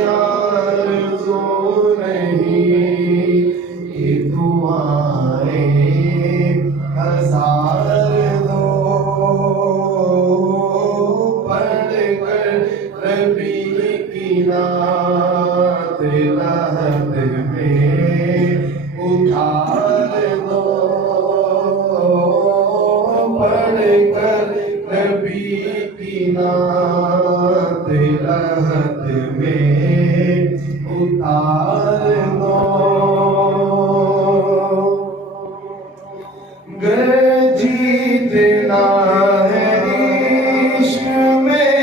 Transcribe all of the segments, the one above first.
आरज़ू नहीं कि दुआएं हजार दो पढ़ कर नबी की नात लहद में उतार दो पढ़ कर नबी की नात लहद में उतार दो गर जीतना है इश्क में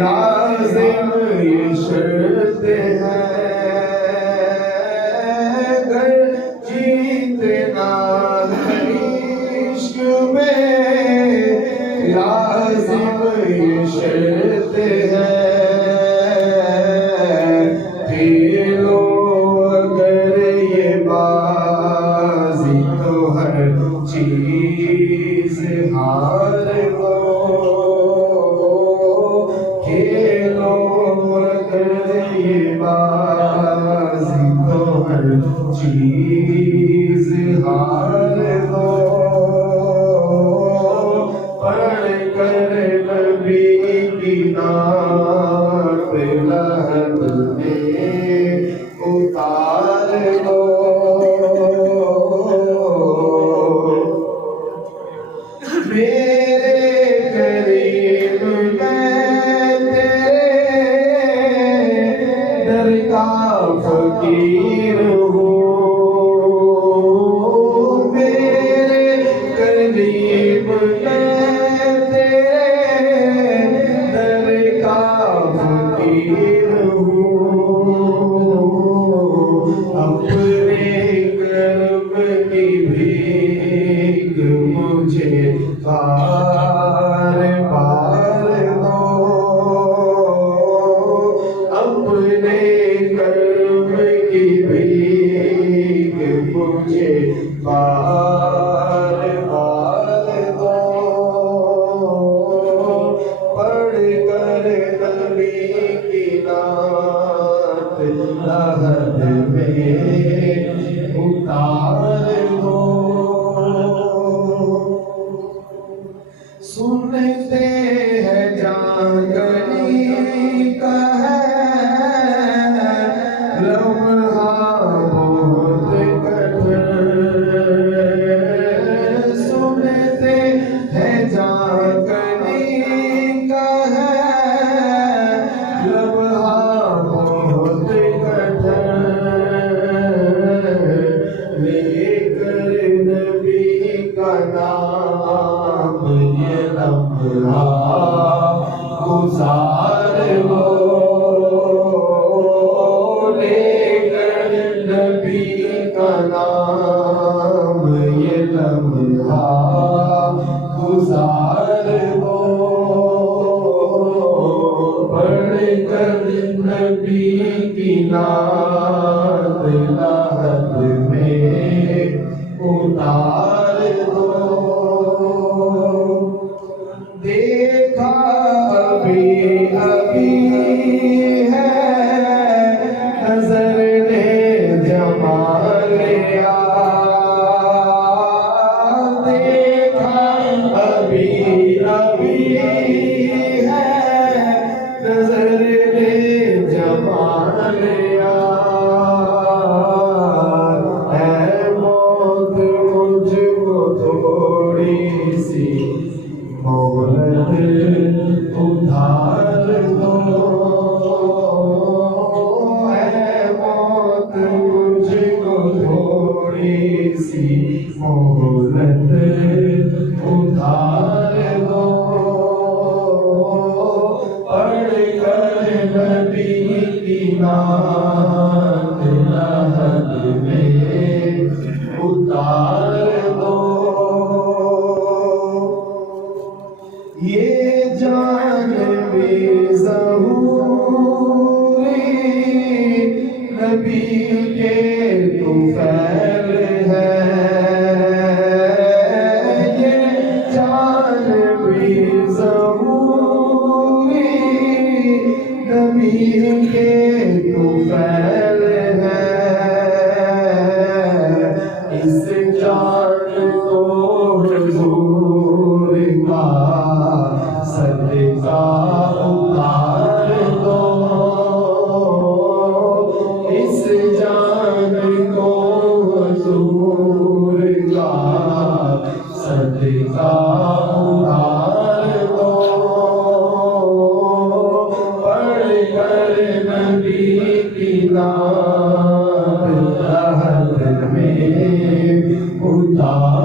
लाजिम ये शर्त है गर जीतना है इश्क में लाजिम ये शर्त है खेलो अगर ये बाजी तो हर चीज हार दो खेलो अगर ये बाजी तो हर चीज हार दो पढ़ कर नबी की नात लहद में उतार दो मेरे करीब मैं तेरे दर का फकीर हूँ मेरे करीब मैं तेरे दर का फकीर हूँ अपने कर्म की भीख मुझे बार बार दो अपने कर्म की भीख मुझे बार बार दो पढ़ कर नबी की नात लहद में उतार दो सुनते हैं जागनी का है लम्हा बहुत कठिन सुनते हैं जागनी का है लम्हा बहुत कठिन लेकर नबी का नाम ये लम्हा गुजार लो लेकर नबी का नाम ये लम्हा गुजार लो पढ़ कर नबी की नात लहद में उतार दो देखा अभी अभी है नजर ने जमा लिया देखा अभी अभी है नजर ने जमा लिया है मौत मुझको थोड़ी सी मोहलत उधार दो है मौत मुझको थोड़ी सी मोहलत उधार दो पढ़ कर नबी की नात लहद में उतार दो ये जान भी ज़हूरी नबी के तुफ़ैल है ये जान भी ज़हूरी नबी के तू फैल है, इस जान को हुजूर का सदका उतार दो, इस जान को हुजूर का सदका उतार दो। पढ़कर नबी की नात रहत में उतार